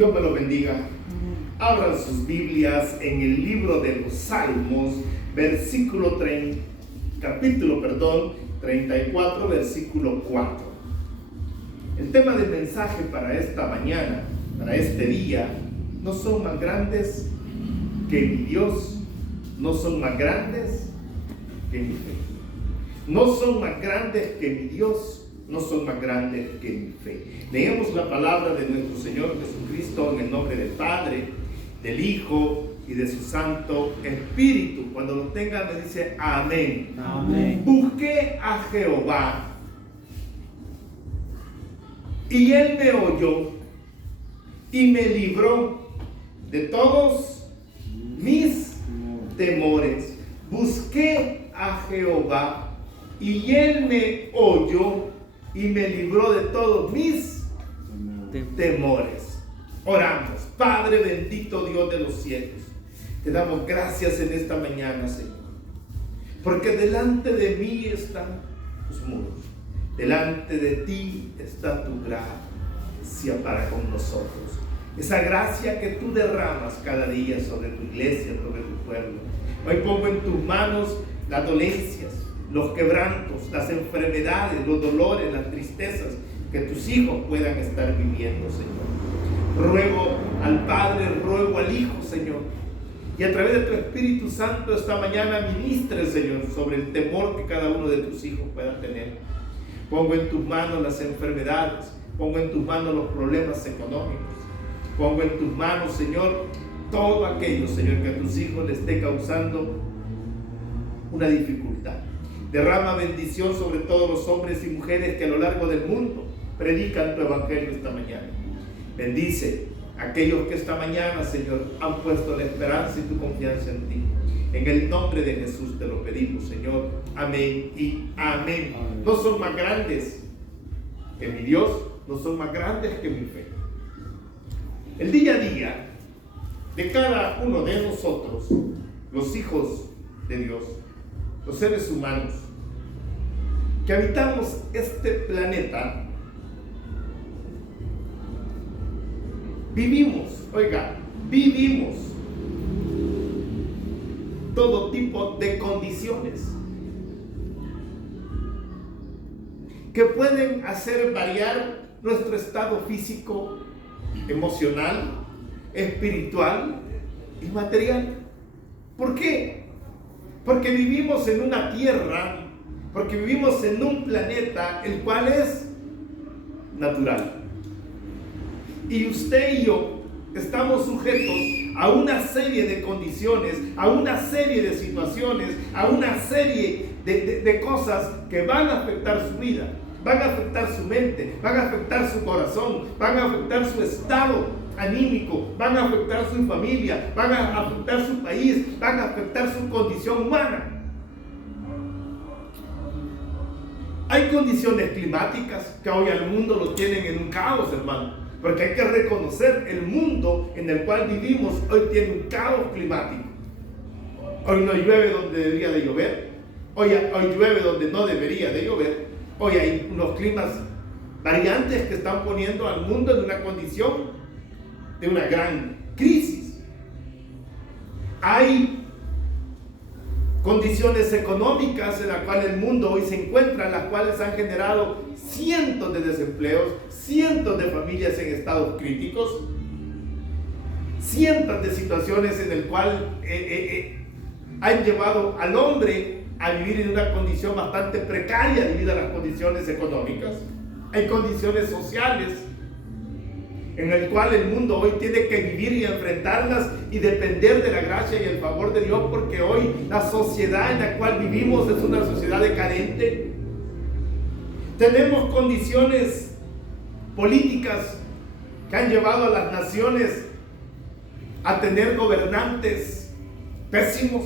Dios me lo bendiga. Abran sus Biblias en el libro de los Salmos, capítulo 34, versículo 4. El tema del mensaje para esta mañana, para este día, no son más grandes que mi Dios, no son más grandes que mi fe. No son más grandes que mi Dios, no son más grandes que mi fe. Leemos la palabra de nuestro Señor Jesucristo en el nombre del Padre, del Hijo y de su Santo Espíritu. Cuando lo tenga me dice amén. Amén. Busqué a Jehová y Él me oyó y me libró de todos mis temores. Busqué a Jehová y Él me oyó y me libró de todos mis temores. Oramos. Padre bendito, Dios de los cielos, te damos gracias en esta mañana, Señor, porque delante de mí están tus muros, delante de ti está tu gracia para con nosotros. Esa gracia que tú derramas cada día sobre tu iglesia, sobre tu pueblo. Hoy pongo en tus manos las dolencias, los quebrantos, las enfermedades, los dolores, las tristezas que tus hijos puedan estar viviendo, Señor. Ruego al Padre, ruego al Hijo, Señor, y a través de tu Espíritu Santo esta mañana ministre, Señor, sobre el temor que cada uno de tus hijos pueda tener. Pongo en tus manos las enfermedades, pongo en tus manos los problemas económicos, pongo en tus manos, Señor, todo aquello, Señor, que a tus hijos les esté causando una dificultad. Derrama bendición sobre todos los hombres y mujeres que a lo largo del mundo predican tu evangelio esta mañana. Bendice a aquellos que esta mañana, Señor, han puesto la esperanza y tu confianza en ti. En el nombre de Jesús te lo pedimos, Señor. Amén y amén. Amén. No son más grandes que mi Dios, no son más grandes que mi fe. El día a día de cada uno de nosotros, los hijos de Dios, los seres humanos que habitamos este planeta, vivimos todo tipo de condiciones que pueden hacer variar nuestro estado físico, emocional, espiritual y material. ¿Por qué? Porque vivimos en una tierra, porque vivimos en un planeta el cual es natural. Y usted y yo estamos sujetos a una serie de condiciones, a una serie de situaciones, a una serie de cosas que van a afectar su vida, van a afectar su mente, van a afectar su corazón, van a afectar su estado anímico, van a afectar su familia, van a afectar su país, van a afectar su condición humana. Hay condiciones climáticas que hoy al mundo lo tienen en un caos, hermano. Porque hay que reconocer el mundo en el cual vivimos hoy tiene un caos climático. Hoy no llueve donde debería de llover. Hoy llueve donde no debería de llover. Hoy hay unos climas variantes que están poniendo al mundo en una condición de una gran crisis. Hay condiciones económicas en las cuales el mundo hoy se encuentra, las cuales han generado cientos de desempleos, cientos de familias en estados críticos, cientos de situaciones en las cuales han llevado al hombre a vivir en una condición bastante precaria debido a las condiciones económicas. Hay condiciones sociales en el cual el mundo hoy tiene que vivir y enfrentarlas y depender de la gracia y el favor de Dios, porque hoy la sociedad en la cual vivimos es una sociedad decadente. Tenemos condiciones políticas que han llevado a las naciones a tener gobernantes pésimos.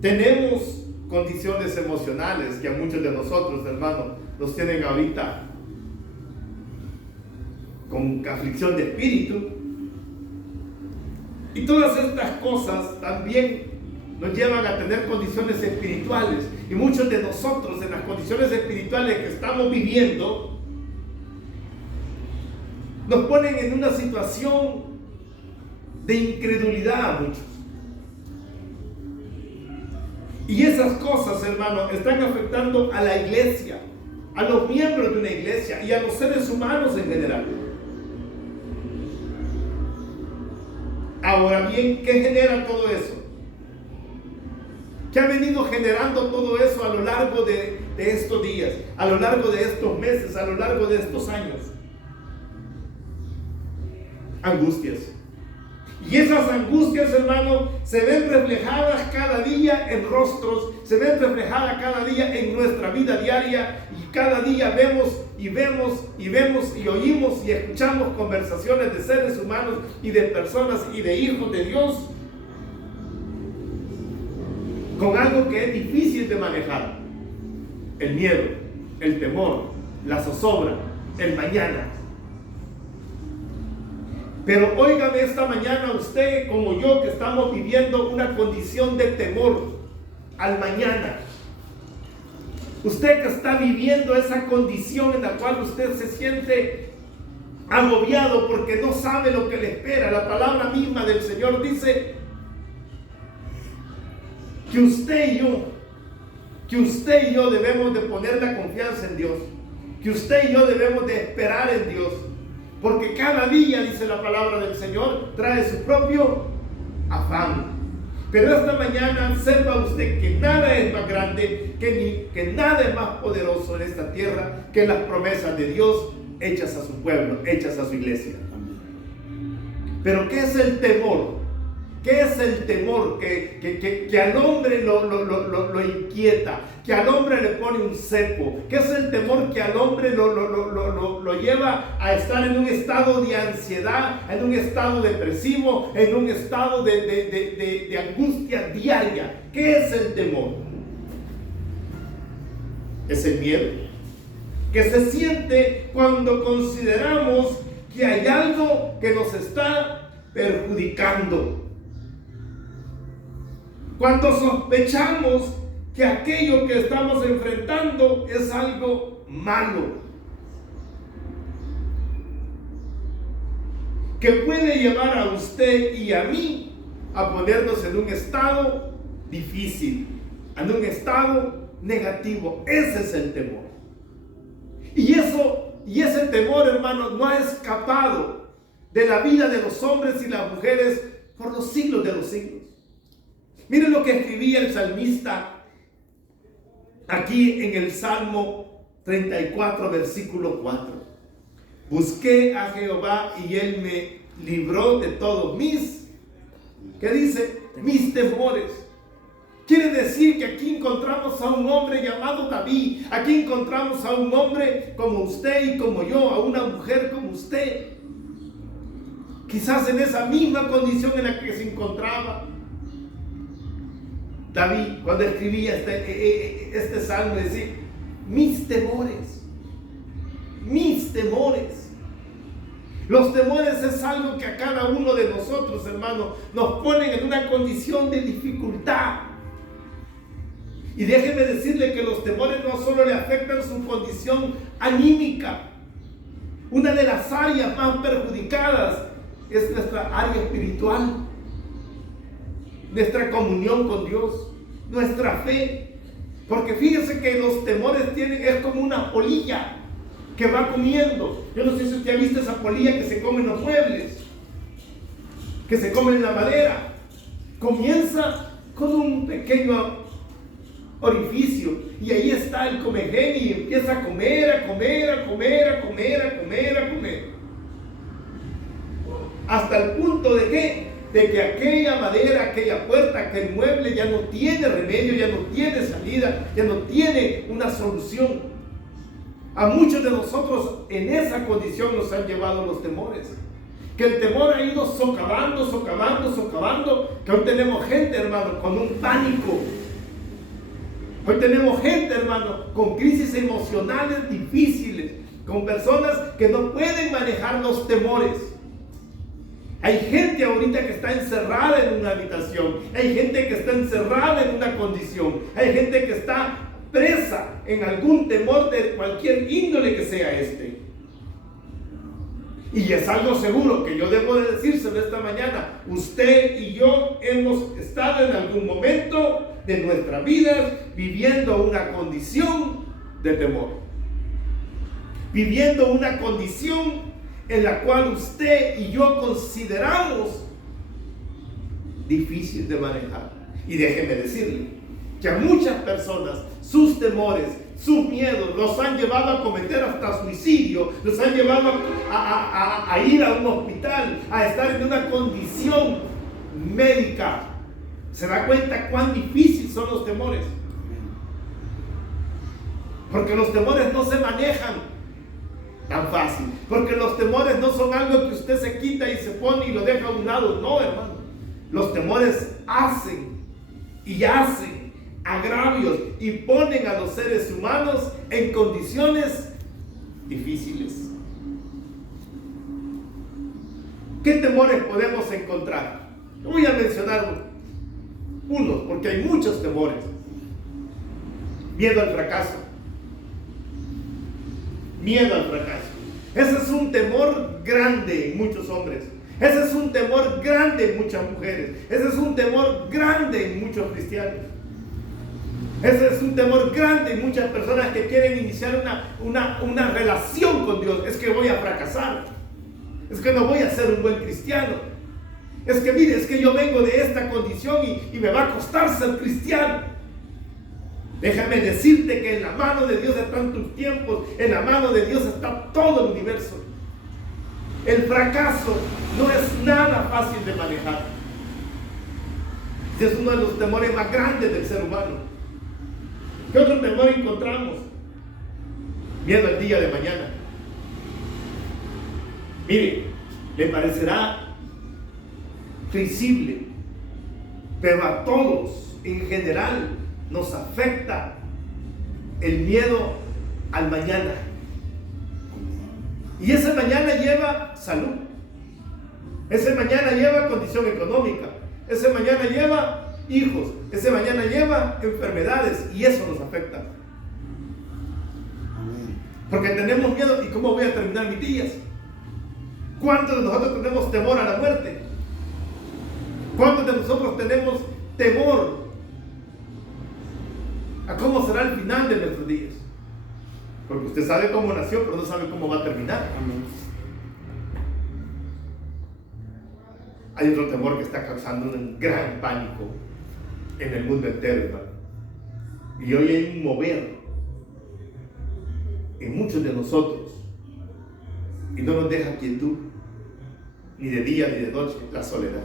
Tenemos condiciones emocionales que a muchos de nosotros, hermanos, nos tienen ahorita con aflicción de espíritu. Y todas estas cosas también nos llevan a tener condiciones espirituales. Y muchos de nosotros en las condiciones espirituales que estamos viviendo, nos ponen en una situación de incredulidad a muchos. Y esas cosas, hermanos, están afectando a la iglesia, a los miembros de una iglesia y a los seres humanos en general. Ahora bien, ¿qué genera todo eso? ¿Qué ha venido generando todo eso a lo largo de estos días, a lo largo de estos meses, a lo largo de estos años? Angustias. Y esas angustias, hermano, se ven reflejadas cada día en rostros, se ven reflejadas cada día en nuestra vida diaria, y cada día vemos y oímos y escuchamos conversaciones de seres humanos y de personas y de hijos de Dios con algo que es difícil de manejar: el miedo, el temor, la zozobra, el mañana. Pero óigame esta mañana usted como yo, que estamos viviendo una condición de temor al mañana. Usted que está viviendo esa condición en la cual usted se siente agobiado porque no sabe lo que le espera. La palabra misma del Señor dice que usted y yo debemos de poner la confianza en Dios, que usted y yo debemos de esperar en Dios, porque cada día, dice la palabra del Señor, trae su propio afán. Pero esta mañana sepa usted que nada es más grande, que nada es más poderoso en esta tierra que las promesas de Dios hechas a su pueblo, hechas a su iglesia. Pero ¿qué es el temor? ¿Qué es el temor que al hombre lo inquieta, que al hombre le pone un cepo? ¿Qué es el temor que al hombre lo lleva a estar en un estado de ansiedad, en un estado depresivo, en un estado de angustia diaria? ¿Qué es el temor? Es el miedo que se siente cuando consideramos que hay algo que nos está perjudicando. Cuando sospechamos que aquello que estamos enfrentando es algo malo, que puede llevar a usted y a mí a ponernos en un estado difícil, en un estado negativo. Ese es el temor. Y ese temor, hermano, no ha escapado de la vida de los hombres y las mujeres por los siglos de los siglos. Miren lo que escribía el salmista aquí en el Salmo 34, versículo 4. Busqué a Jehová y Él me libró de todos mis, ¿qué dice? Mis temores. Quiere decir que aquí encontramos a un hombre llamado David. Aquí encontramos a un hombre como usted y como yo, a una mujer como usted. Quizás en esa misma condición en la que se encontraba David cuando escribía este salmo, decía: mis temores, mis temores. Los temores es algo que a cada uno de nosotros, hermanos, nos ponen en una condición de dificultad. Y déjeme decirle que los temores no solo le afectan su condición anímica. Una de las áreas más perjudicadas es nuestra área espiritual, nuestra comunión con Dios, nuestra fe. Porque fíjese que los temores es como una polilla que va comiendo. Yo no sé si usted ha visto esa polilla que se come en los muebles, que se come en la madera. Comienza con un pequeño orificio y ahí está el comején y empieza a comer, a comer, a comer, a comer, a comer, a comer, hasta el punto de que aquella madera, aquella puerta, aquel mueble ya no tiene remedio, ya no tiene salida, ya no tiene una solución. A muchos de nosotros en esa condición nos han llevado los temores, que el temor ha ido socavando, que hoy tenemos gente, hermano, con un pánico. Hoy tenemos gente, hermano, con crisis emocionales difíciles, con personas que no pueden manejar los temores. Hay gente ahorita que está encerrada en una habitación, hay gente que está encerrada en una condición, hay gente que está presa en algún temor de cualquier índole que sea este. Y es algo seguro que yo debo de decírselo esta mañana. Usted y yo hemos estado en algún momento de nuestra vida viviendo una condición de temor. Viviendo una condición en la cual usted y yo consideramos difícil de manejar. Y déjeme decirle que a muchas personas sus temores, sus miedos los han llevado a cometer hasta suicidio, los han llevado a ir a un hospital, a estar en una condición médica. ¿Se da cuenta cuán difíciles son los temores? Porque los temores no se manejan tan fácil, porque los temores no son algo que usted se quita y se pone y lo deja a un lado. No, hermano, los temores hacen agravios y ponen a los seres humanos en condiciones difíciles. ¿Qué temores podemos encontrar? Voy a mencionar unos, porque hay muchos temores. Miedo al fracaso. Miedo al fracaso. Ese es un temor grande en muchos hombres. Ese es un temor grande en muchas mujeres. Ese es un temor grande en muchos cristianos. Ese es un temor grande en muchas personas que quieren iniciar una relación con Dios. Es que voy a fracasar. Es que no voy a ser un buen cristiano. Es que mire, es que yo vengo de esta condición y me va a costar ser cristiano. Déjame decirte que en la mano de Dios están tus tiempos. En la mano de Dios está todo el universo. El fracaso no es nada fácil de manejar. Es uno de los temores más grandes del ser humano. ¿Qué otro temor encontramos? Miedo al día de mañana. Mire, le parecerá risible, pero a todos en general nos afecta el miedo al mañana. Y ese mañana lleva salud. Ese mañana lleva condición económica. Ese mañana lleva hijos. Ese mañana lleva enfermedades. Y eso nos afecta. Porque tenemos miedo. ¿Y cómo voy a terminar mis días? ¿Cuántos de nosotros tenemos temor a la muerte? ¿Cuántos de nosotros tenemos temor a cómo será el final de nuestros días? Porque usted sabe cómo nació, pero no sabe cómo va a terminar. Hay otro temor que está causando un gran pánico en el mundo entero, hermano. Y hoy hay un mover en muchos de nosotros y no nos deja quietud, ni de día ni de noche, la soledad.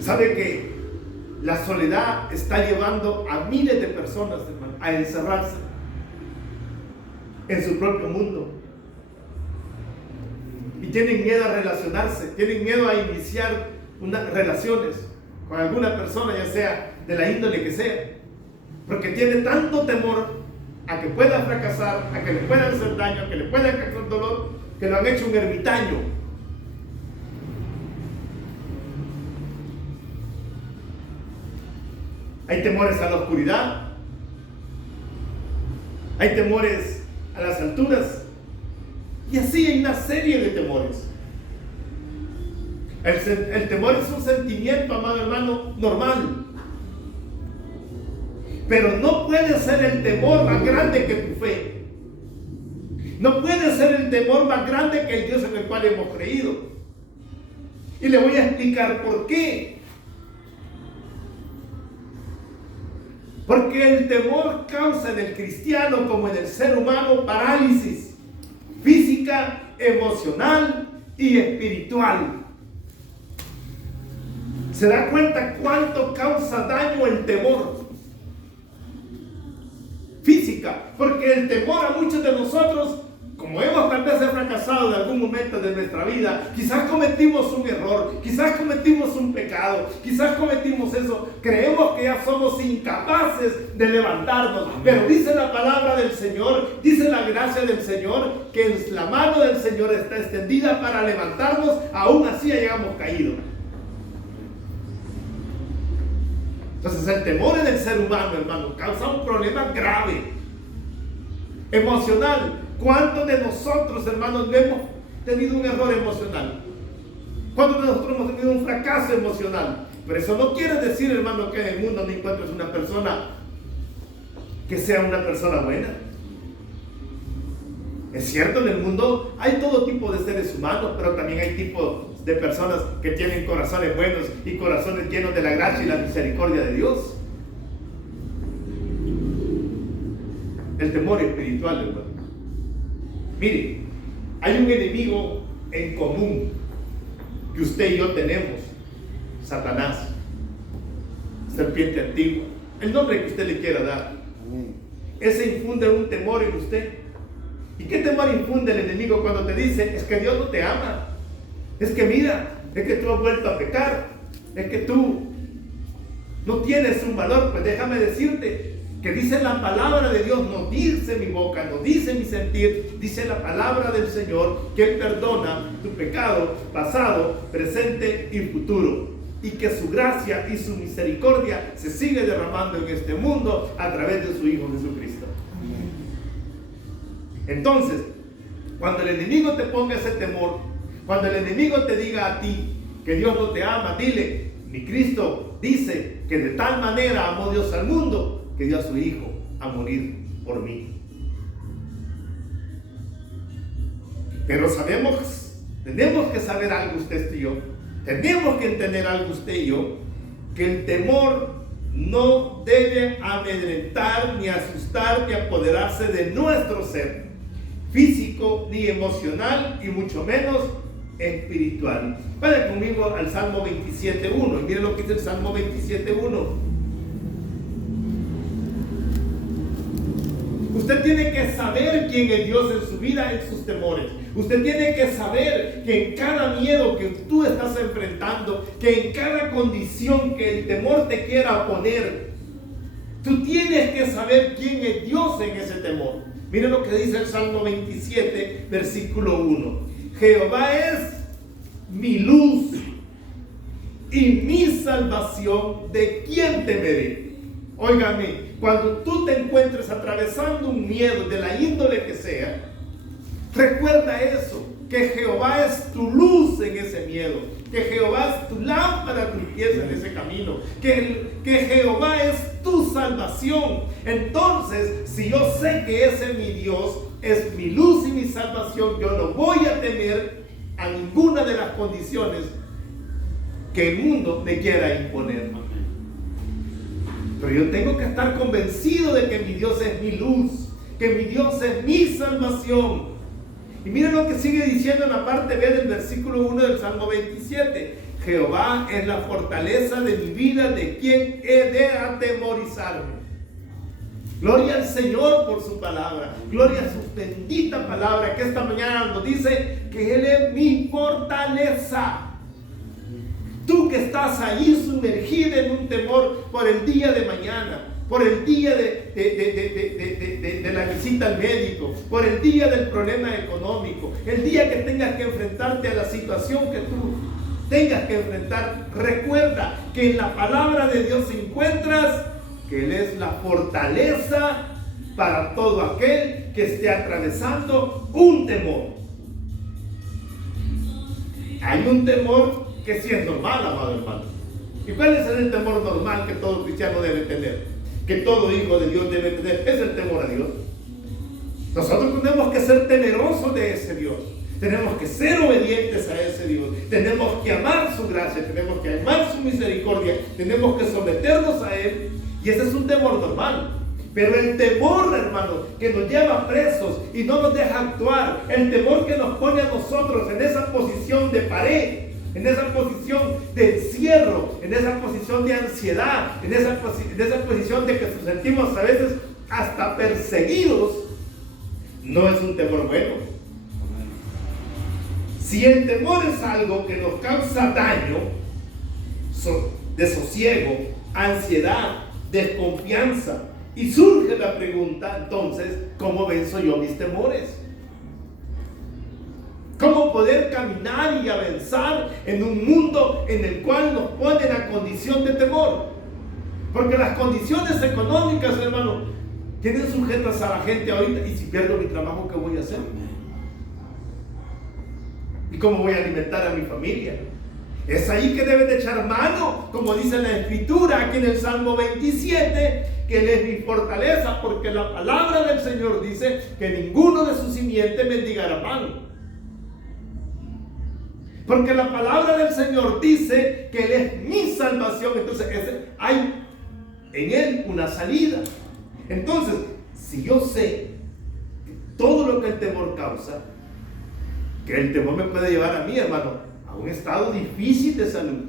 ¿Sabe que la soledad está llevando a miles de personas, hermano, a encerrarse en su propio mundo? Y tienen miedo a relacionarse, tienen miedo a iniciar unas relaciones con alguna persona, ya sea de la índole que sea, porque tiene tanto temor a que pueda fracasar, a que le puedan hacer daño, a que le puedan causar dolor, que lo han hecho un ermitaño. Hay temores a la oscuridad, hay temores a las alturas, y así hay una serie de temores. El temor es un sentimiento, amado hermano, normal, pero no puede ser el temor más grande que tu fe. No puede ser el temor más grande que el Dios en el cual hemos creído. Y le voy a explicar por qué. Porque el temor causa en el cristiano como en el ser humano parálisis física, emocional y espiritual. ¿Se da cuenta cuánto causa daño el temor? Física, porque el temor a muchos de nosotros, como hemos tal vez fracasado en algún momento de nuestra vida, quizás cometimos un error, quizás cometimos un pecado, quizás cometimos eso, creemos que ya somos incapaces de levantarnos. Amén. Pero dice la palabra del Señor, dice la gracia del Señor, que la mano del Señor está extendida para levantarnos, aún así hayamos caído. Entonces el temor en el ser humano, hermano, causa un problema grave. emocional. ¿Cuántos de nosotros, hermanos, hemos tenido un error emocional? ¿Cuántos de nosotros hemos tenido un fracaso emocional? Pero eso no quiere decir, hermano, que en el mundo no encuentres una persona que sea una persona buena. Es cierto, en el mundo hay todo tipo de seres humanos, pero también hay tipos de personas que tienen corazones buenos y corazones llenos de la gracia y la misericordia de Dios. El temor espiritual, hermano. Mire, hay un enemigo en común que usted y yo tenemos: Satanás, serpiente antigua, el nombre que usted le quiera dar. Ese infunde un temor en usted. ¿Y qué temor infunde el enemigo cuando te dice: es que Dios no te ama, es que mira, es que tú has vuelto a pecar, es que tú no tienes un valor? Pues déjame decirte que dice la palabra de Dios, no dice mi boca, no dice mi sentir, dice la palabra del Señor, que Él perdona tu pecado pasado, presente y futuro, y que su gracia y su misericordia se sigue derramando en este mundo a través de su Hijo Jesucristo. Entonces, cuando el enemigo te ponga ese temor, cuando el enemigo te diga a ti que Dios no te ama, dile: mi Cristo dice que de tal manera amó Dios al mundo que dio a su Hijo a morir por mí. Pero tenemos que saber algo usted y yo, tenemos que entender algo usted y yo, que el temor no debe amedrentar, ni asustar, ni apoderarse de nuestro ser físico, ni emocional, y mucho menos espiritual. Vaya conmigo al Salmo 27.1 y miren lo que dice el Salmo 27.1. Usted tiene que saber quién es Dios en su vida, en sus temores. Usted tiene que saber que en cada miedo que tú estás enfrentando, que en cada condición que el temor te quiera poner, tú tienes que saber quién es Dios en ese temor. Miren lo que dice el Salmo 27, versículo 1. Jehová es mi luz y mi salvación, ¿de quién temeré? Óigame, cuando tú te encuentres atravesando un miedo de la índole que sea, recuerda eso, que Jehová es tu luz en ese miedo, que Jehová es tu lámpara a tus pies en ese camino, que Jehová es tu salvación. Entonces, si yo sé que ese mi Dios es mi luz y mi salvación, yo no voy a temer a ninguna de las condiciones que el mundo me quiera imponer. Pero yo tengo que estar convencido de que mi Dios es mi luz, que mi Dios es mi salvación. Y miren lo que sigue diciendo en la parte B del versículo 1 del Salmo 27. Jehová es la fortaleza de mi vida, ¿de quién he de atemorizarme? Gloria al Señor por su palabra, gloria a su bendita palabra, que esta mañana nos dice que Él es mi fortaleza. Tú que estás ahí sumergido en un temor por el día de mañana, por el día de la visita al médico, por el día del problema económico, el día que tengas que enfrentarte a la situación que tú tengas que enfrentar, recuerda que en la palabra de Dios encuentras que Él es la fortaleza para todo aquel que esté atravesando un temor. Hay un temor que sí es normal, amado hermano. ¿Y cuál es el temor normal que todo cristiano debe tener? Que todo hijo de Dios debe tener. Es el temor a Dios. Nosotros tenemos que ser temerosos de ese Dios. Tenemos que ser obedientes a ese Dios. Tenemos que amar su gracia. Tenemos que amar su misericordia. Tenemos que someternos a Él. Y ese es un temor normal. Pero el temor, hermano, que nos lleva presos y no nos deja actuar, el temor que nos pone a nosotros en esa posición de pared, en esa posición de encierro, en esa posición de ansiedad, en esa posición de que nos sentimos a veces hasta perseguidos, no es un temor bueno. Si el temor es algo que nos causa daño, desosiego, ansiedad, desconfianza, y surge la pregunta, entonces, ¿cómo venzo yo mis temores? ¿Cómo poder caminar y avanzar en un mundo en el cual nos pone la condición de temor? Porque las condiciones económicas, hermano, Tienen sujetas a la gente ahorita. Y si pierdo mi trabajo, ¿qué voy a hacer? ¿Y cómo voy a alimentar a mi familia? Es ahí que deben de echar mano, como dice la Escritura aquí en el Salmo 27, que Él es mi fortaleza, porque la palabra del Señor dice que ninguno de sus simientes mendigará pan. Porque la palabra del Señor dice que Él es mi salvación. Entonces hay en Él una salida. Entonces, si yo sé todo lo que el temor causa, que el temor me puede llevar a mí, hermano, a un estado difícil de salud,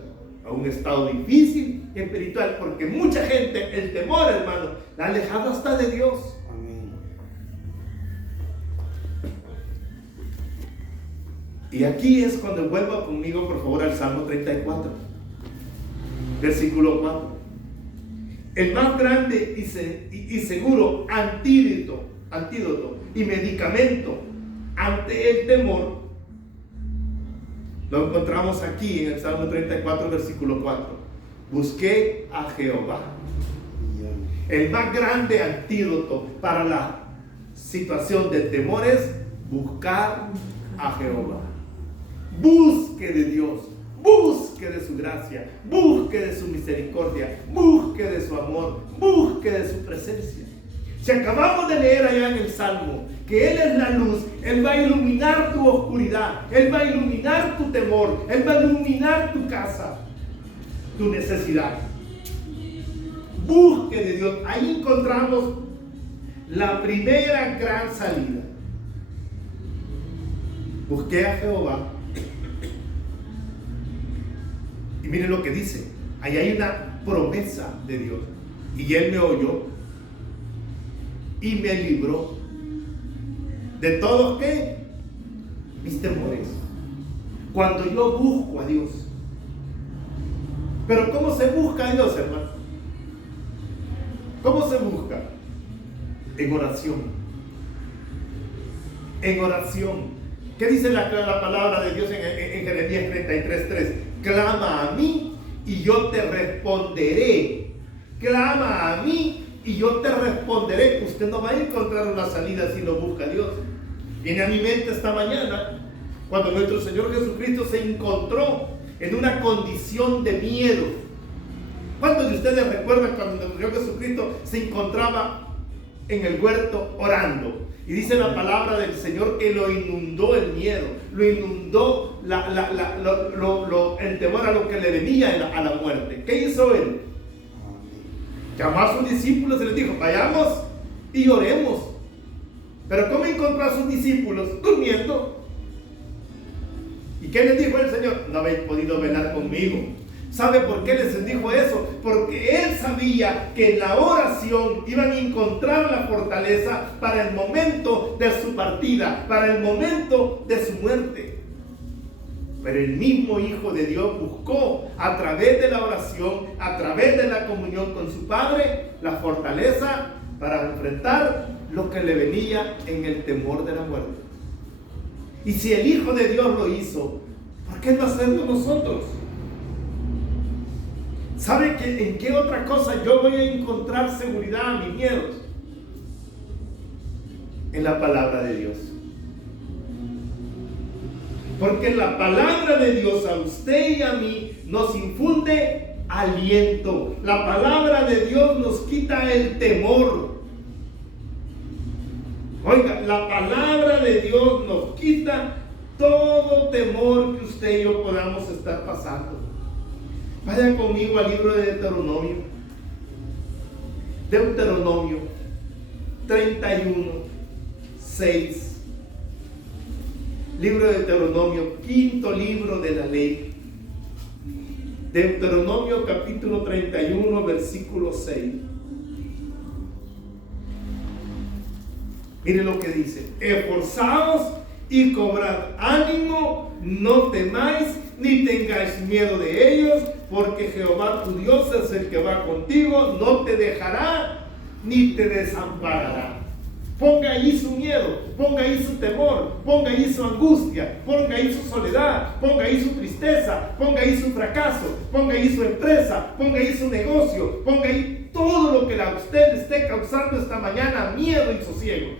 a un estado difícil espiritual, porque mucha gente, el temor, hermano, la ha alejado hasta de Dios. Amén. Y aquí es cuando vuelva conmigo, por favor, al Salmo 34, versículo 4. El más grande y seguro antídoto y medicamento ante el temor lo encontramos aquí en el Salmo 34, versículo 4. Busqué a Jehová. El más grande antídoto para la situación de temor es buscar a Jehová. Busque de Dios, busque de su gracia, busque de su misericordia, busque de su amor, busque de su presencia. Si acabamos de leer allá en el Salmo que Él es la luz, Él va a iluminar tu oscuridad, Él va a iluminar tu temor, Él va a iluminar tu casa, tu necesidad. Busque de Dios. Ahí encontramos la primera gran salida. Busqué a Jehová. Y miren lo que dice. Ahí hay una promesa de Dios. Y Él me oyó y me libró de todos, ¿qué? Mis temores. Cuando yo busco a Dios. Pero ¿cómo se busca a Dios, hermano? ¿Cómo se busca? En oración. En oración. ¿Qué dice la palabra de Dios en Jeremías 33:3? Clama a mí y yo te responderé. Clama a mí y yo te responderé. Usted no va a encontrar una salida si no busca a Dios. Viene a mi mente esta mañana cuando nuestro Señor Jesucristo se encontró en una condición de miedo. ¿Cuántos de ustedes recuerdan cuando nuestro Señor Jesucristo se encontraba en el huerto orando? Y dice la palabra del Señor que lo inundó el miedo, lo inundó el temor a lo que le venía a la muerte. ¿Qué hizo Él? Llamó a sus discípulos y les dijo: vayamos y oremos. Pero ¿cómo encontró a sus discípulos? Durmiendo. ¿Y qué les dijo el Señor? No habéis podido velar conmigo. ¿Sabe por qué les dijo eso? Porque Él sabía que en la oración iban a encontrar la fortaleza para el momento de su partida, para el momento de su muerte. Pero el mismo Hijo de Dios buscó a través de la oración, a través de la comunión con su Padre, la fortaleza para enfrentar lo que le venía en el temor de la muerte. Y si el Hijo de Dios lo hizo, ¿por qué no hacerlo nosotros? ¿Sabe en qué otra cosa yo voy a encontrar seguridad a mis miedos? En la palabra de Dios. Porque la palabra de Dios a usted y a mí nos infunde aliento. La palabra de Dios nos quita el temor. Oiga, la palabra de Dios nos quita todo temor que usted y yo podamos estar pasando. Vayan conmigo al libro de Deuteronomio. Deuteronomio 31:6. Libro de Deuteronomio, quinto libro de la ley. Deuteronomio capítulo 31, versículo 6. Mire lo que dice: esforzaos y cobrad ánimo, no temáis ni tengáis miedo de ellos, porque Jehová tu Dios es el que va contigo, no te dejará ni te desamparará. Ponga ahí su miedo, ponga ahí su temor, ponga ahí su angustia, ponga ahí su soledad, ponga ahí su tristeza, ponga ahí su fracaso, ponga ahí su empresa, ponga ahí su negocio, ponga ahí todo lo que a usted le esté causando esta mañana miedo y sosiego.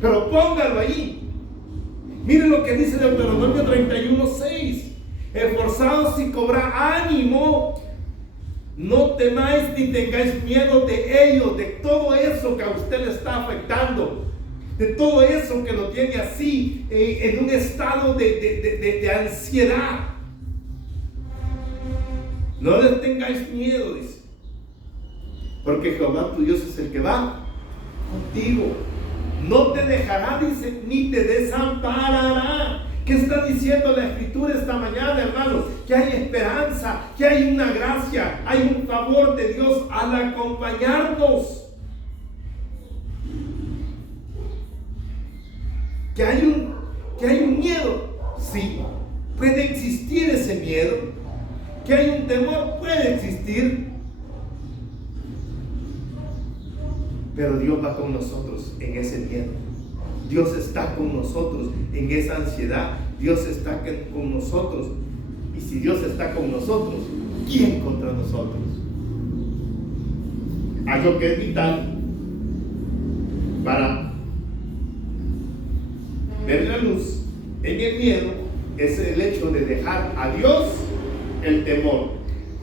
Pero póngalo ahí. Miren lo que dice Deuteronomio 31:6. Esforzaos y cobrad ánimo. No temáis ni tengáis miedo de ellos, de todo eso que a usted le está afectando, de todo eso que lo tiene así en un estado de ansiedad. No les tengáis miedo, dice, porque Jehová tu Dios es el que va contigo. No te dejará, dice, ni te desamparará. ¿Qué está diciendo la Escritura esta mañana, hermanos? Que hay esperanza, que hay una gracia, hay un favor de Dios al acompañarnos. Que hay un miedo, sí, puede existir ese miedo. Que hay un temor, puede existir. Pero Dios va con nosotros en ese miedo. Dios está con nosotros en esa ansiedad. Dios está con nosotros. Y si Dios está con nosotros, ¿quién contra nosotros? Algo que es vital para ver la luz en el miedo es el hecho de dejar a Dios el temor.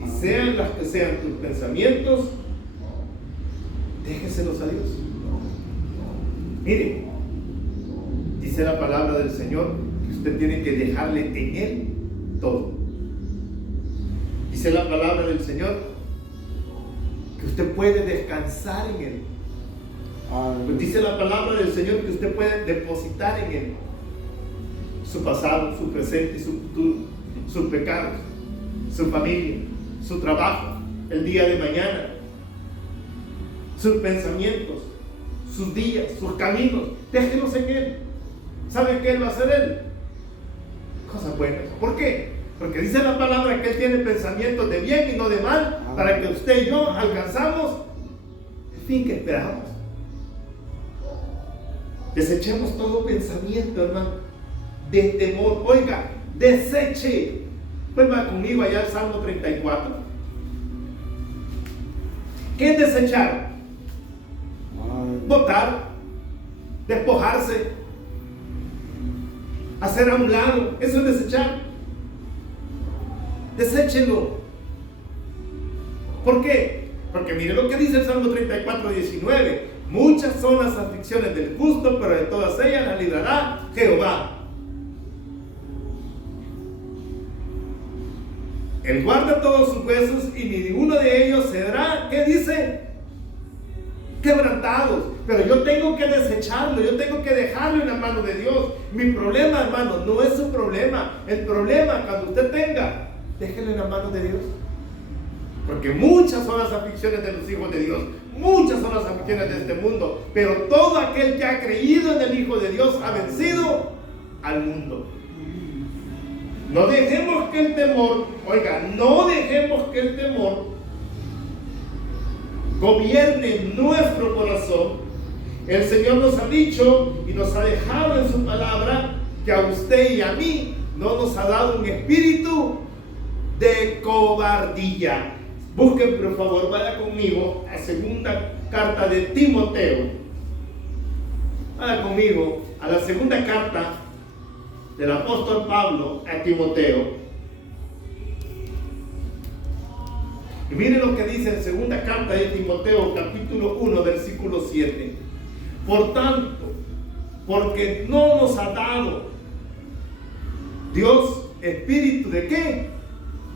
Y sean las que sean tus pensamientos, déjeselos a Dios. Miren, dice la palabra del Señor que usted tiene que dejarle en Él todo. Dice la palabra del Señor que usted puede descansar en Él. Pues dice la palabra del Señor que usted puede depositar en Él su pasado, su presente y su futuro, sus pecados, su familia, su trabajo, el día de mañana, sus pensamientos, sus días, sus caminos. Déjenos en Él. ¿Sabe qué Él va a hacer Él? Cosas buenas. ¿Por qué? Porque dice la palabra que Él tiene pensamientos de bien y no de mal, para que usted y yo alcanzamos el fin que esperamos. Desechemos todo pensamiento, hermano, de temor. Oiga, deseche. Vuelva conmigo allá al Salmo 34. ¿Qué es desechar? Botar, despojarse, hacer a un lado. Eso es desechar. Deséchelo. ¿Por qué? Porque mire lo que dice el Salmo 34:19. Muchas son las aflicciones del justo, pero de todas ellas las librará Jehová. Él guarda todos sus huesos y ninguno de ellos será, ¿qué dice? Quebrantados. Pero yo tengo que desecharlo, yo tengo que dejarlo en la mano de Dios. Mi problema, hermano, no es su problema. El problema, cuando usted tenga, déjelo en la mano de Dios. Porque muchas son las aflicciones de los hijos de Dios, muchas son las aflicciones de este mundo, pero todo aquel que ha creído en el Hijo de Dios ha vencido al mundo. No dejemos que el temor, oiga, no dejemos que el temor gobierne nuestro corazón. El Señor nos ha dicho y nos ha dejado en su palabra que a usted y a mí no nos ha dado un espíritu de cobardía. Busquen, por favor, vaya conmigo a segunda carta de Timoteo. Vaya conmigo a la segunda carta del apóstol Pablo a Timoteo. Y miren lo que dice en segunda carta de Timoteo, capítulo 1, versículo 7. Por tanto, porque no nos ha dado Dios espíritu de ¿qué?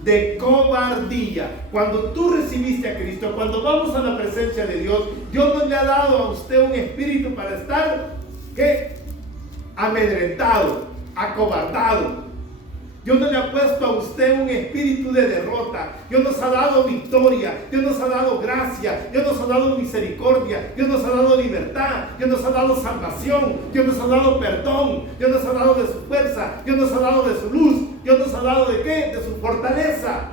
De cobardía. Cuando tú recibiste a Cristo, cuando vamos a la presencia de Dios, Dios no le ha dado a usted un espíritu para estar ¿qué? Amedrentado, acobardado. Dios no le ha puesto a usted un espíritu de derrota. Dios nos ha dado victoria, Dios nos ha dado gracia, Dios nos ha dado misericordia, Dios nos ha dado libertad, Dios nos ha dado salvación, Dios nos ha dado perdón, Dios nos ha dado de su fuerza, Dios nos ha dado de su luz, Dios nos ha dado de ¿qué? De su fortaleza.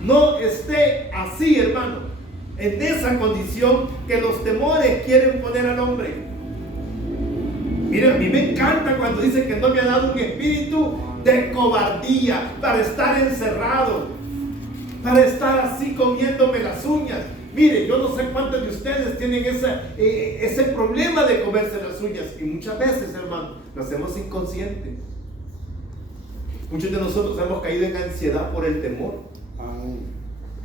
No esté así, hermano, en esa condición que los temores quieren poner al hombre. Miren, a mí me encanta cuando dice que no me ha dado un espíritu de cobardía para estar encerrado. para estar así comiéndome las uñas. Mire, yo no sé cuántos de ustedes tienen ese problema de comerse las uñas. Y muchas veces, hermano, lo hacemos inconsciente. Muchos de nosotros hemos caído en ansiedad por el temor.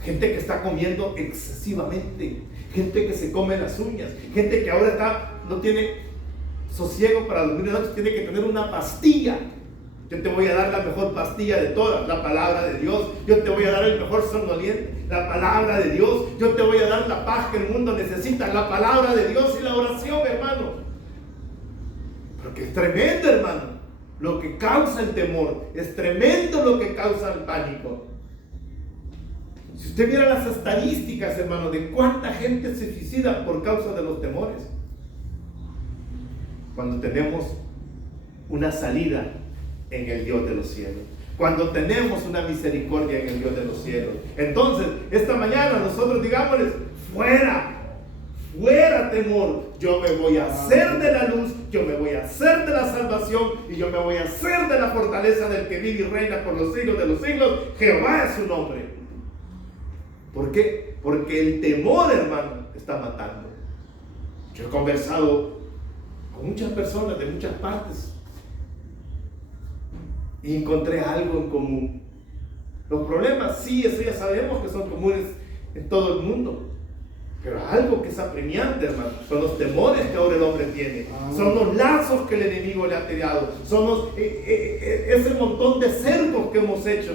Gente que está comiendo excesivamente. Gente que se come las uñas. Gente que ahora no tiene sosiego para dormir la noche. Tiene que tener una pastilla. Yo te voy a dar la mejor pastilla de todas, la palabra de Dios. Yo te voy a dar el mejor somnoliente, la palabra de Dios. Yo te voy a dar la paz que el mundo necesita, la palabra de Dios y la oración, hermano. Porque es tremendo, hermano, lo que causa el temor. Es tremendo lo que causa el pánico. Si usted viera las estadísticas, hermano, de cuánta gente se suicida por causa de los temores. Cuando tenemos una salida en el Dios de los cielos, cuando tenemos una misericordia en el Dios de los cielos. Entonces, esta mañana nosotros digámosles: fuera, fuera temor. Yo me voy a hacer de la luz, yo me voy a hacer de la salvación y yo me voy a hacer de la fortaleza del que vive y reina por los siglos de los siglos. Jehová es su nombre. ¿Por qué? Porque el temor, hermano, está matando. Yo he conversado con muchas personas de muchas partes y encontré algo en común. Los problemas, sí, eso ya sabemos que son comunes en todo el mundo. Pero algo que es apremiante, hermano, son los temores que ahora el hombre tiene. Son los lazos que el enemigo le ha tirado. Son ese montón de cercos que hemos hecho.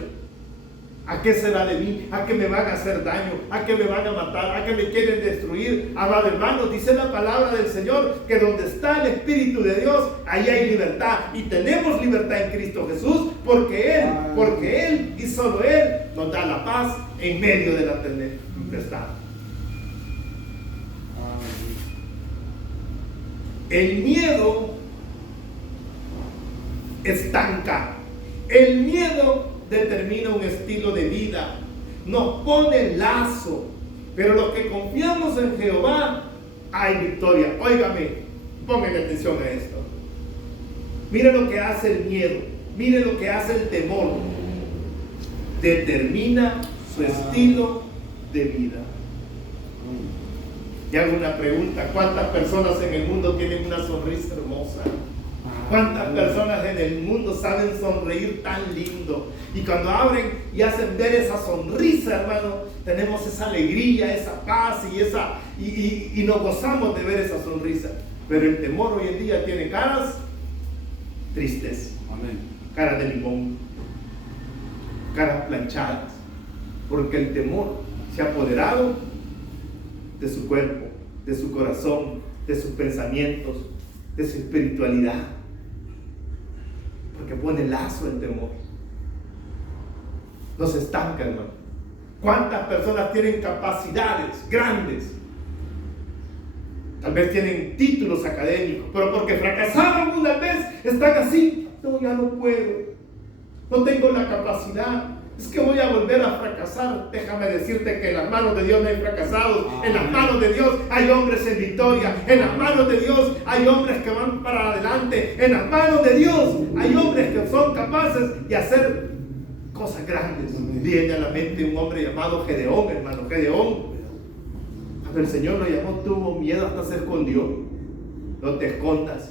¿A qué será de mí? ¿A qué me van a hacer daño? ¿A qué me van a matar? ¿A qué me quieren destruir? Amado hermano, dice la palabra del Señor que donde está el Espíritu de Dios, ahí hay libertad. Y tenemos libertad en Cristo Jesús porque Él y solo Él nos da la paz en medio de la tempestad. El miedo estanca. El miedo determina un estilo de vida, nos pone lazo, pero los que confiamos en Jehová, hay victoria. Óigame, pónganle atención a esto. Mire lo que hace el miedo, mire lo que hace el temor. Determina su estilo de vida. Y hago una pregunta: ¿cuántas personas en el mundo tienen una sonrisa hermosa? ¿Cuántas personas en el mundo saben sonreír tan lindo? Y cuando abren y hacen ver esa sonrisa, hermano, tenemos esa alegría, esa paz y nos gozamos de ver esa sonrisa. Pero el temor hoy en día tiene caras tristes. Amén. Caras de limón, caras planchadas, porque el temor se ha apoderado de su cuerpo, de su corazón, de sus pensamientos, de su espiritualidad. Porque pone lazo el temor. Nos estanca, hermano. ¿Cuántas personas tienen capacidades grandes? Tal vez tienen títulos académicos, pero porque fracasaron una vez, están así. No, ya no puedo. No tengo la capacidad. Es que voy a volver a fracasar. Déjame decirte que en las manos de Dios no hay fracasados. En las manos de Dios hay hombres en victoria. En las manos de Dios hay hombres que van para adelante. En las manos de Dios hay hombres que son capaces de hacer cosas grandes. Viene a la mente un hombre llamado Gedeón, hermano. Gedeón, cuando el Señor lo llamó, tuvo miedo, hasta se escondió. No te escondas.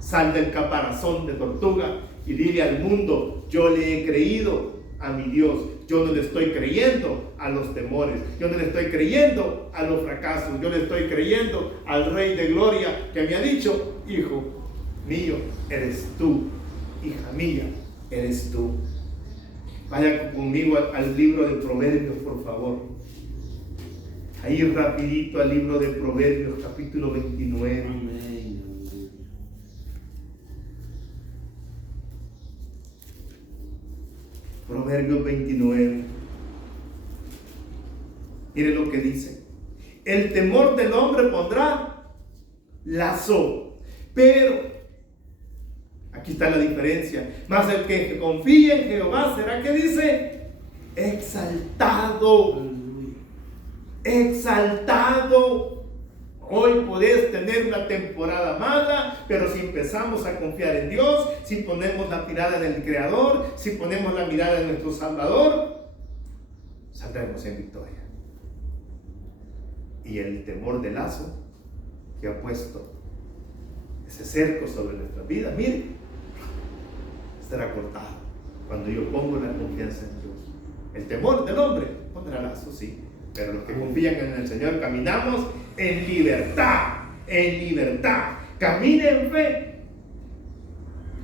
Sal del caparazón de tortuga y dile al mundo: yo le he creído a mi Dios. Yo no le estoy creyendo a los temores. Yo no le estoy creyendo a los fracasos. Yo le estoy creyendo al Rey de Gloria que me ha dicho: hijo mío eres tú, hija mía eres tú. Vaya conmigo al libro de Proverbios, por favor. Ahí rapidito al libro de Proverbios, capítulo 29. Amén. Proverbios 29. Mire lo que dice: el temor del hombre pondrá lazo, pero aquí está la diferencia. Mas el que confía en Jehová será, ¿qué dice? Exaltado. Exaltado. Hoy podés tener una temporada mala, pero si empezamos a confiar en Dios, si ponemos la mirada en el Creador, si ponemos la mirada en nuestro Salvador, saldremos en victoria. Y el temor del lazo que ha puesto ese cerco sobre nuestras vidas, mire, estará cortado cuando yo pongo la confianza en Dios. El temor del hombre pondrá lazo, sí, pero los que confían en el Señor caminamos en libertad, en libertad. Camina en fe.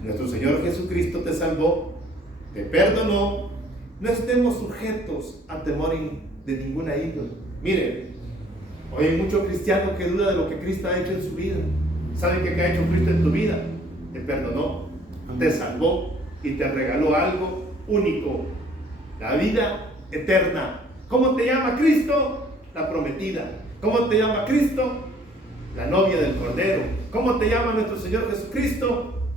Nuestro Señor Jesucristo te salvó, te perdonó. No estemos sujetos a temor de ninguna índole. Mire, hoy hay muchos cristianos que dudan de lo que Cristo ha hecho en su vida. ¿Saben qué ha hecho Cristo en tu vida? Te perdonó, te salvó y te regaló algo único, la vida eterna. ¿Cómo te llama Cristo? La prometida. ¿Cómo te llama Cristo? La novia del Cordero. ¿Cómo te llama nuestro Señor Jesucristo?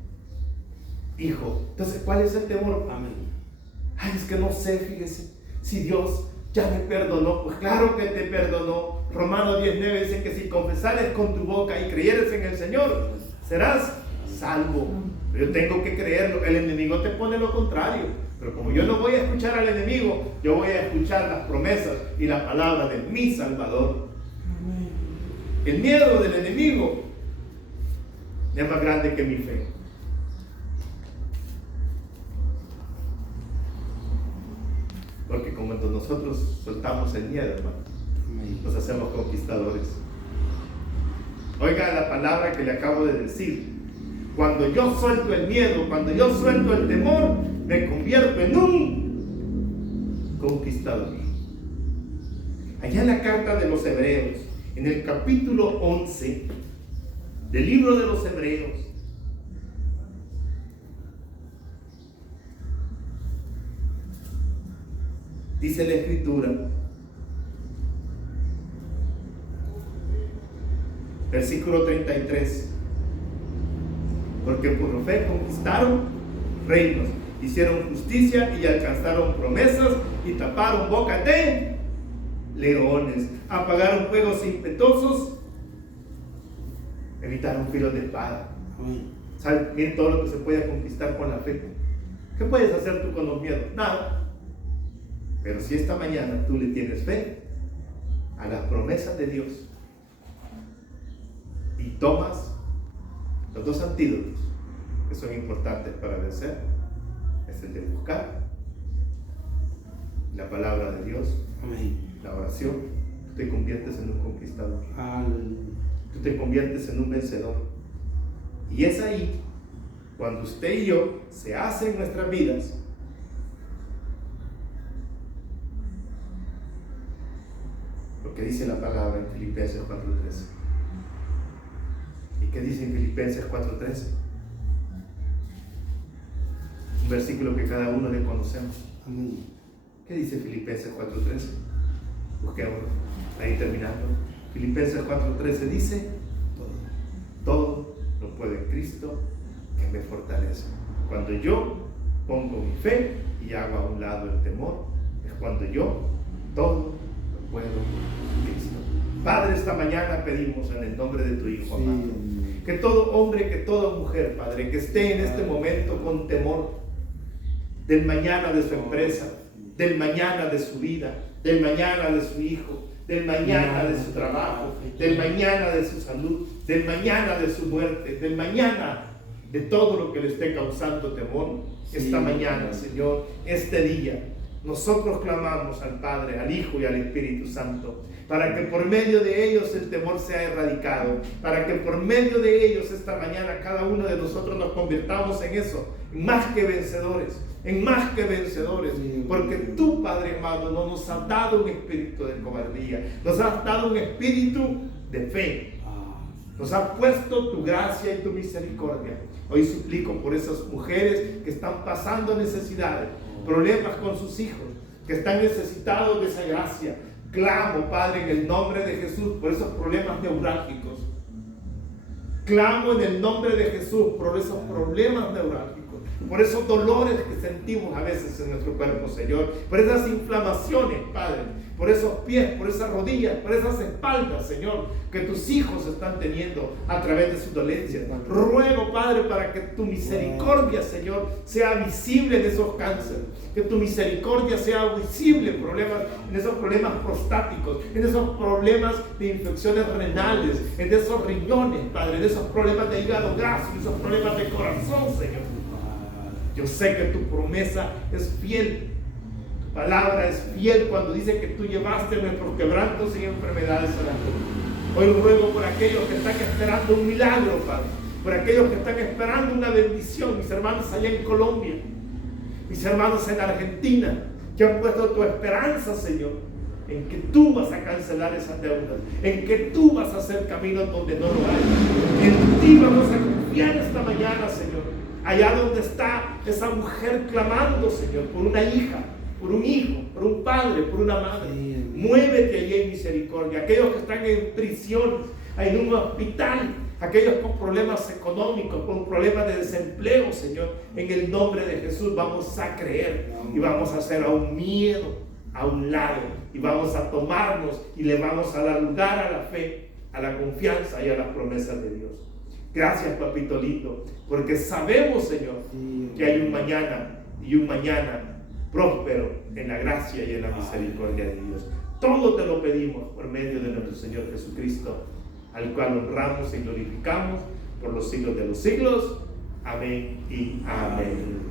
Hijo. Entonces, ¿cuál es el temor? Amén. Ay, es que no sé, fíjese, si Dios ya me perdonó. Pues claro que te perdonó. Romanos 10:9 dice que si confesares con tu boca y creyeres en el Señor, serás salvo. Pero yo tengo que creerlo. El enemigo te pone lo contrario. Pero como yo no voy a escuchar al enemigo, yo voy a escuchar las promesas y las palabras de mi Salvador. El miedo del enemigo es más grande que mi fe. Porque cuando nosotros soltamos el miedo, hermano, nos hacemos conquistadores. Oiga la palabra que le acabo de decir. Cuando yo suelto el miedo, cuando yo suelto el temor, me convierto en un conquistador. Allá en la carta de los Hebreos, en el capítulo 11 del libro de los Hebreos, dice la Escritura, versículo 33, porque por fe conquistaron reinos, hicieron justicia y alcanzaron promesas y taparon bocas de leones, apagaron fuegos impetuosos, evitaron filos de espada. ¿Sabes? Miren todo lo que se puede conquistar con la fe. ¿Qué puedes hacer tú con los miedos? Nada. Pero si esta mañana tú le tienes fe a las promesas de Dios y tomas los dos antídotos que son importantes para vencer, es el de buscar la palabra de Dios, amén, la oración, tú te conviertes en un conquistador. Aleluya. Tú te conviertes en un vencedor. Y es ahí cuando usted y yo se hacen nuestras vidas lo que dice la palabra en Filipenses 4:13. ¿Y qué dice en Filipenses 4:13? Un versículo que cada uno le conocemos. ¿Qué dice Filipenses 4:13? Busquémoslo, ahí terminando. Filipenses 4:13 dice: todo lo puedo en Cristo que me fortalece. Cuando yo pongo mi fe y hago a un lado el temor, es cuando yo todo lo puedo en Cristo. Padre, esta mañana pedimos en el nombre de tu Hijo amado, que todo hombre, que toda mujer, Padre, que esté en este momento con temor del mañana de su empresa, del mañana de su vida, del mañana de su hijo, del mañana de su trabajo, del mañana de su salud, del mañana de su muerte, del mañana de todo lo que le esté causando temor. Esta mañana, Señor, este día, nosotros clamamos al Padre, al Hijo y al Espíritu Santo, para que por medio de ellos el temor sea erradicado, para que por medio de ellos esta mañana cada uno de nosotros nos convirtamos en eso, en más que vencedores, porque tú, Padre amado, no nos has dado un espíritu de cobardía, nos has dado un espíritu de fe, nos has puesto tu gracia y tu misericordia. Hoy suplico por esas mujeres que están pasando necesidades, problemas con sus hijos, que están necesitados de esa gracia. Clamo, Padre, en el nombre de Jesús por esos problemas neurálgicos. Clamo en el nombre de Jesús por esos problemas neurálgicos, por esos dolores que sentimos a veces en nuestro cuerpo, Señor, por esas inflamaciones, Padre, por esos pies, por esas rodillas, por esas espaldas, Señor, que tus hijos están teniendo a través de sus dolencias. Ruego, Padre, para que tu misericordia, Señor, sea visible en esos cánceres, que tu misericordia sea visible en esos problemas prostáticos, en esos problemas de infecciones renales, en esos riñones, Padre, en esos problemas de hígado graso, en esos problemas de corazón, Señor. Yo sé que tu promesa es fiel. Tu palabra es fiel cuando dice que tú llevaste nuestros quebrantos y enfermedades a la cruz. Hoy ruego por aquellos que están esperando un milagro, Padre. Por aquellos que están esperando una bendición. Mis hermanos allá en Colombia. Mis hermanos en Argentina. Que han puesto tu esperanza, Señor, en que tú vas a cancelar esas deudas. En que tú vas a hacer caminos donde no lo hay. En ti vamos a confiar esta mañana, Señor. Allá donde está esa mujer clamando, Señor, por una hija, por un hijo, por un padre, por una madre. Muévete allí en misericordia. Aquellos que están en prisión, en un hospital, aquellos con problemas económicos, con problemas de desempleo, Señor, en el nombre de Jesús vamos a creer y vamos a hacer a un miedo a un lado y vamos a tomarnos y le vamos a dar lugar a la fe, a la confianza y a las promesas de Dios. Gracias, papito lindo, porque sabemos, Señor, que hay un mañana y un mañana próspero en la gracia y en la misericordia de Dios. Todo te lo pedimos por medio de nuestro Señor Jesucristo, al cual honramos y glorificamos por los siglos de los siglos. Amén y amén.